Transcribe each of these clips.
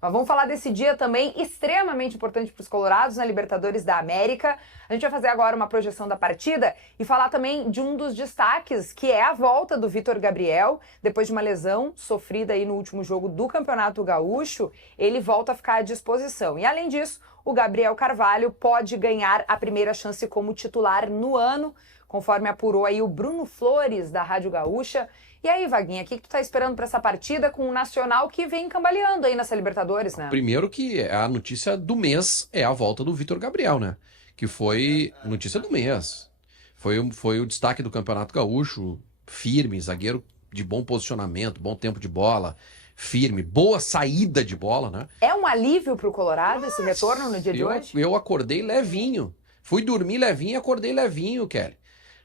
Mas vamos falar desse dia também extremamente importante para os colorados na Libertadores da América. A gente vai fazer agora uma projeção da partida e falar também de um dos destaques, que é a volta do Vitor Gabriel. Depois de uma lesão sofrida aí no último jogo do Campeonato Gaúcho, ele volta a ficar à disposição. E além disso, o Gabriel Carvalho pode ganhar a primeira chance como titular no ano, conforme apurou aí o Bruno Flores, da Rádio Gaúcha. E aí, Vaguinha, o que tu tá esperando para essa partida com o Nacional que vem cambaleando aí nessa Libertadores, né? Primeiro que a notícia do mês é a volta do Vitor Gabriel, né? Que foi notícia do mês. Foi o destaque do Campeonato Gaúcho, firme, zagueiro de bom posicionamento, bom tempo de bola, firme, boa saída de bola, né? É um alívio pro Colorado esse retorno no dia de hoje? Eu acordei levinho. Fui dormir levinho e acordei levinho, Kelly.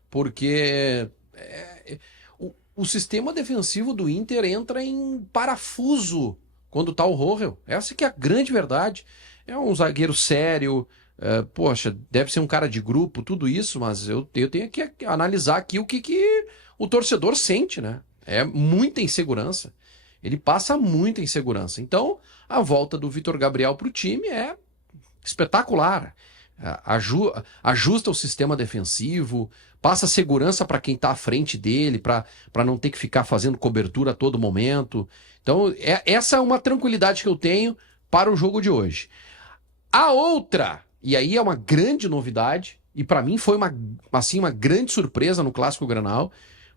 Porque o sistema defensivo do Inter entra em parafuso quando tá o Rohel. Essa que é a grande verdade. É um zagueiro sério, poxa, deve ser um cara de grupo, tudo isso, mas eu tenho que analisar aqui o que o torcedor sente, né? É muita insegurança. Ele passa muita insegurança. Então, a volta do Vitor Gabriel pro time é espetacular. Ajusta o sistema defensivo, passa segurança para quem está à frente dele, para não ter que ficar fazendo cobertura a todo momento. Então, essa é uma tranquilidade que eu tenho para o jogo de hoje. A outra, e aí é uma grande novidade, e para mim foi uma grande surpresa no Clássico Granal,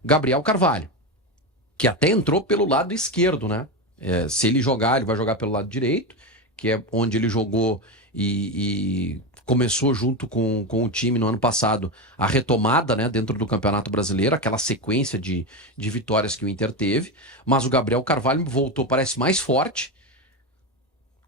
Gabriel Carvalho, que até entrou pelo lado esquerdo, né? Se ele jogar, ele vai jogar pelo lado direito, que é onde ele jogou e começou junto com o time no ano passado a retomada, né, dentro do Campeonato Brasileiro, aquela sequência de vitórias que o Inter teve, mas o Gabriel Carvalho voltou, parece mais forte,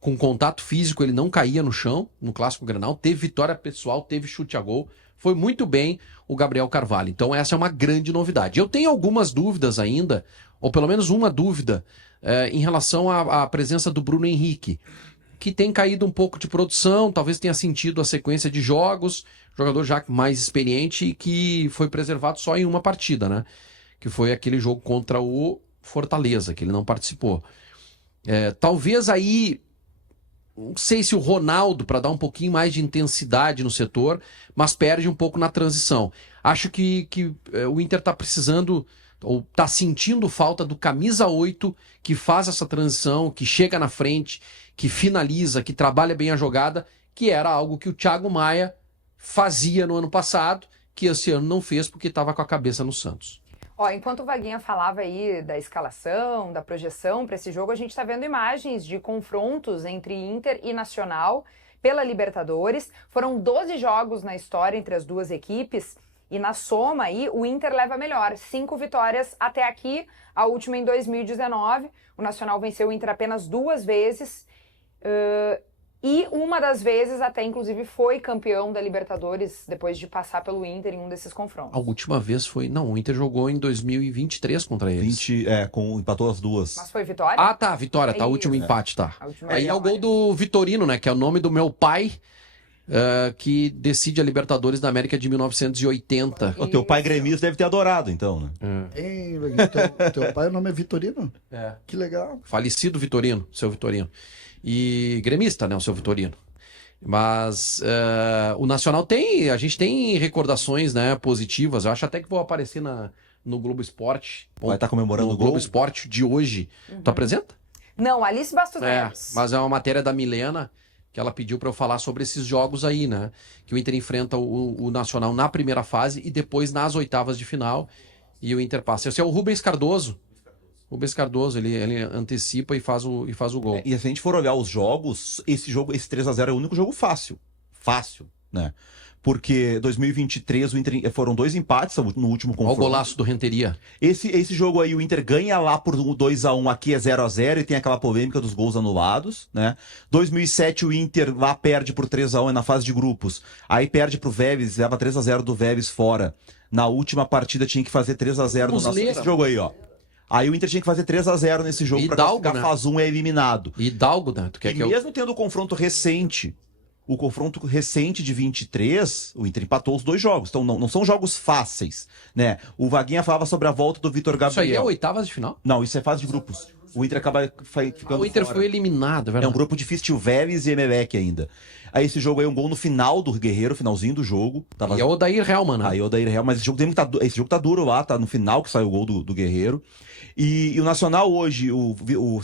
com contato físico, ele não caía no chão no Clássico Granal, teve vitória pessoal, teve chute a gol, foi muito bem o Gabriel Carvalho. Então essa é uma grande novidade. Eu tenho algumas dúvidas ainda, ou pelo menos uma dúvida, em relação à presença do Bruno Henrique, que tem caído um pouco de produção, talvez tenha sentido a sequência de jogos, jogador já mais experiente e que foi preservado só em uma partida, né? Que foi aquele jogo contra o Fortaleza, que ele não participou. Talvez aí, não sei se o Ronaldo, para dar um pouquinho mais de intensidade no setor, mas perde um pouco na transição. Acho que o Inter está precisando, ou está sentindo falta do camisa 8, que faz essa transição, que chega na frente, que finaliza, que trabalha bem a jogada, que era algo que o Thiago Maia fazia no ano passado, que esse ano não fez porque estava com a cabeça no Santos. Enquanto o Vaguinha falava aí da escalação, da projeção para esse jogo, a gente está vendo imagens de confrontos entre Inter e Nacional pela Libertadores. Foram 12 jogos na história entre as duas equipes e na soma aí o Inter leva melhor. 5 vitórias até aqui, a última em 2019. O Nacional venceu o Inter apenas 2 vezes. E uma das vezes até inclusive foi campeão da Libertadores depois de passar pelo Inter em um desses confrontos. A última vez foi... Não, o Inter jogou em 2023 contra eles. Empatou as duas. Mas foi vitória? Ah, tá, vitória, tá, o último empate, tá. Aí é o gol do Vitorino, né, que é o nome do meu pai, que decide a Libertadores da América de 1980. O teu pai gremista deve ter adorado, então, né? Ei, teu pai, o nome é Vitorino? Que legal. Falecido Vitorino, seu Vitorino. E gremista, né, o seu Vitorino. Mas o Nacional a gente tem recordações, né, positivas. Eu acho até que vou aparecer no Globo Esporte. Vai estar comemorando no o gol? Globo Esporte de hoje. Tu apresenta? Não, Alice Bastos Neves. Mas é uma matéria da Milena que ela pediu para eu falar sobre esses jogos aí, né? Que o Inter enfrenta o Nacional na primeira fase e depois nas oitavas de final. E o Inter passa. Esse é o Rubens Cardoso. Rubens Cardoso, ele antecipa e faz o gol. E se a gente for olhar os jogos, esse 3-0 é o único jogo fácil. Fácil, né? Porque 2023 o Inter foram 2 empates no último confronto. Olha o golaço do Renteria. Esse jogo aí o Inter ganha lá por 2-1, aqui é 0-0 e tem aquela polêmica dos gols anulados, né? 2007 o Inter lá perde por 3-1 na fase de grupos. Aí perde pro Vélez, leva 3-0 do Vélez fora. Na última partida tinha que fazer 3-0 no nosso jogo aí, ó. Aí o Inter tinha que fazer 3-0 nesse jogo para classificar, né? fase 1 é eliminado. Hidalgo, né? Mesmo tendo o confronto recente de 23, o Inter empatou os 2 jogos. Então não são jogos fáceis, né? O Vaguinha falava sobre a volta do Vitor Gabriel. Isso aí é oitavas de final? Não, isso é fase de grupos. O Inter acaba ficando O Inter fora. foi eliminado, É verdade? um grupo difícil, tinha o Vélez e Emelec ainda. Aí esse jogo aí, um gol no final do Guerreiro, finalzinho do jogo. Tava... E é o Odair Helman, né? Aí o Odair Real, mas esse jogo tá duro lá, tá no final que saiu o gol do Guerreiro. E o Nacional hoje, o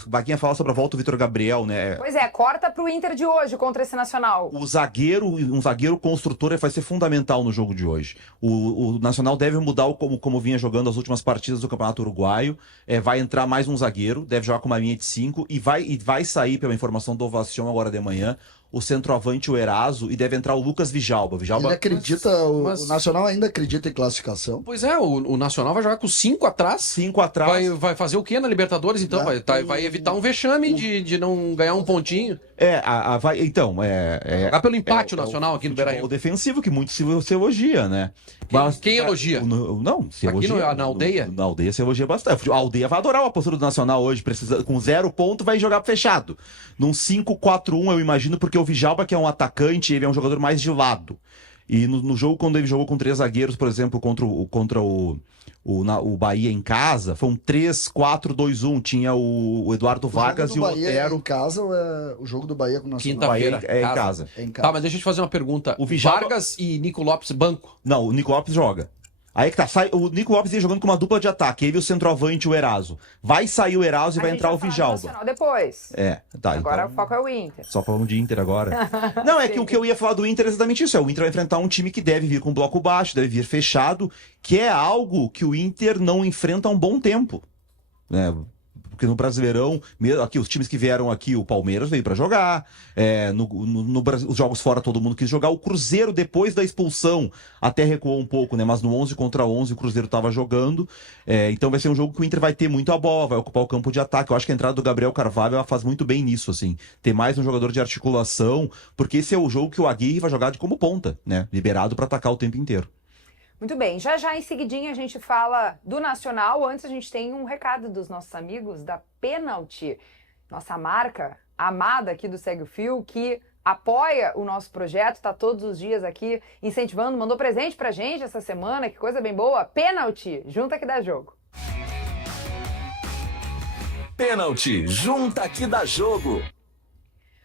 Vaguinha fala sobre a volta do Vitor Gabriel, né? Pois é, corta pro Inter de hoje contra esse Nacional. Um zagueiro construtor vai ser fundamental no jogo de hoje. O Nacional deve mudar como vinha jogando as últimas partidas do Campeonato Uruguaio. Vai entrar mais um zagueiro, deve jogar com uma linha de 5 e vai sair, pela informação do Ovacion agora de manhã, o centroavante, o Eraso, e deve entrar o Lucas Vijalba. Ele acredita, mas- o Nacional ainda acredita em classificação? Pois é, o Nacional vai jogar com 5 atrás. 5 atrás. Vai fazer o quê na Libertadores, então? Vai evitar um vexame de não ganhar um pontinho. Jogar pelo empate o Nacional aqui no Beira-Rio. O defensivo, que muito se elogia, né? Quem elogia? Não, se Aqui elogia. na aldeia? Na aldeia se elogia bastante. A aldeia vai adorar a postura do Nacional hoje. Com 0 ponto, vai jogar fechado. Num 5-4-1, eu imagino, porque o Vijalba, que é um atacante, ele é um jogador mais de lado. E no jogo, quando ele jogou com 3 zagueiros, por exemplo, contra o Bahia em casa, foi um 3-4-2-1. Tinha o Eduardo Vargas e o Bahia Otero. em casa ou é o jogo do Bahia com o Nacional? Quinta-feira. Bahia é em casa. É em casa. Tá, mas deixa eu te fazer uma pergunta. O Vijalba- Vargas e Nico Lopes, banco. Não, o Nico Lopes joga. Aí que tá, o Nico Lopes ia jogando com uma dupla de ataque, ele e o centroavante, o Eraso. Vai sair o Eraso e vai entrar o Vijalba. Nacional depois. Tá. Agora então, o foco é o Inter. só falando de Inter agora. Não, é que o que eu ia falar do Inter é exatamente isso. O Inter vai enfrentar um time que deve vir com bloco baixo, deve vir fechado, que é algo que o Inter não enfrenta há um bom tempo. Né? Porque no Brasileirão, aqui, os times que vieram aqui, o Palmeiras veio pra jogar, os jogos fora todo mundo quis jogar, o Cruzeiro depois da expulsão até recuou um pouco, né? Mas no 11 contra 11 o Cruzeiro tava jogando, então vai ser um jogo que o Inter vai ter muito a bola, vai ocupar o campo de ataque. Eu acho que a entrada do Gabriel Carvalho ela faz muito bem nisso, assim, ter mais um jogador de articulação, porque esse é o jogo que o Aguirre vai jogar de como ponta, né? Liberado pra atacar o tempo inteiro. Muito bem, já em seguidinha a gente fala do Nacional. Antes a gente tem um recado dos nossos amigos da Penalty, nossa marca amada aqui do Segue o Fio, que apoia o nosso projeto, tá todos os dias aqui incentivando, mandou presente pra gente essa semana, que coisa bem boa. Penalty, junta que dá jogo. Penalty, junta que dá jogo.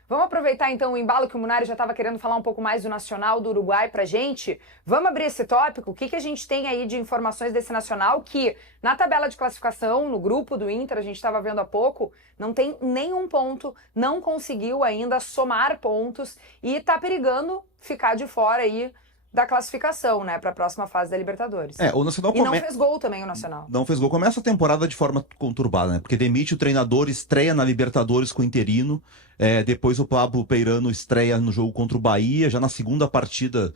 Vamos aproveitar então o embalo que o Munari já estava querendo falar um pouco mais do Nacional do Uruguai pra gente. Vamos abrir esse tópico. O que a gente tem aí de informações desse Nacional que, na tabela de classificação, no grupo do Inter, a gente estava vendo há pouco, não tem nenhum ponto, não conseguiu ainda somar pontos e tá perigando ficar de fora aí da classificação, né, para a próxima fase da Libertadores. O Nacional E não fez gol também o Nacional. Não fez gol. Começa a temporada de forma conturbada, né? Porque demite o treinador, estreia na Libertadores com o interino. Depois o Pablo Peirano estreia no jogo contra o Bahia, já na segunda partida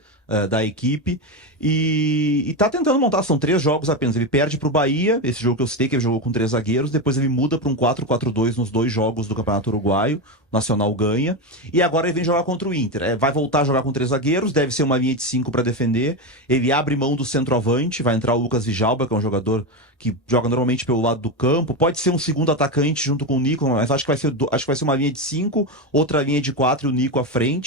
da equipe. E tá tentando montar, são 3 jogos apenas. Ele perde pro Bahia, esse jogo que eu citei, que ele jogou com 3 zagueiros. Depois ele muda para um 4-4-2 nos 2 jogos do Campeonato Uruguaio. O Nacional ganha. E agora ele vem jogar contra o Inter. Vai voltar a jogar com 3 zagueiros, deve ser uma linha de 5 para defender. Ele abre mão do centroavante, vai entrar o Lucas Vijalba, que é um jogador que joga normalmente pelo lado do campo. Pode ser um segundo atacante junto com o Nico, mas acho que vai ser uma linha de 5, outra linha de 4 e o Nico à frente.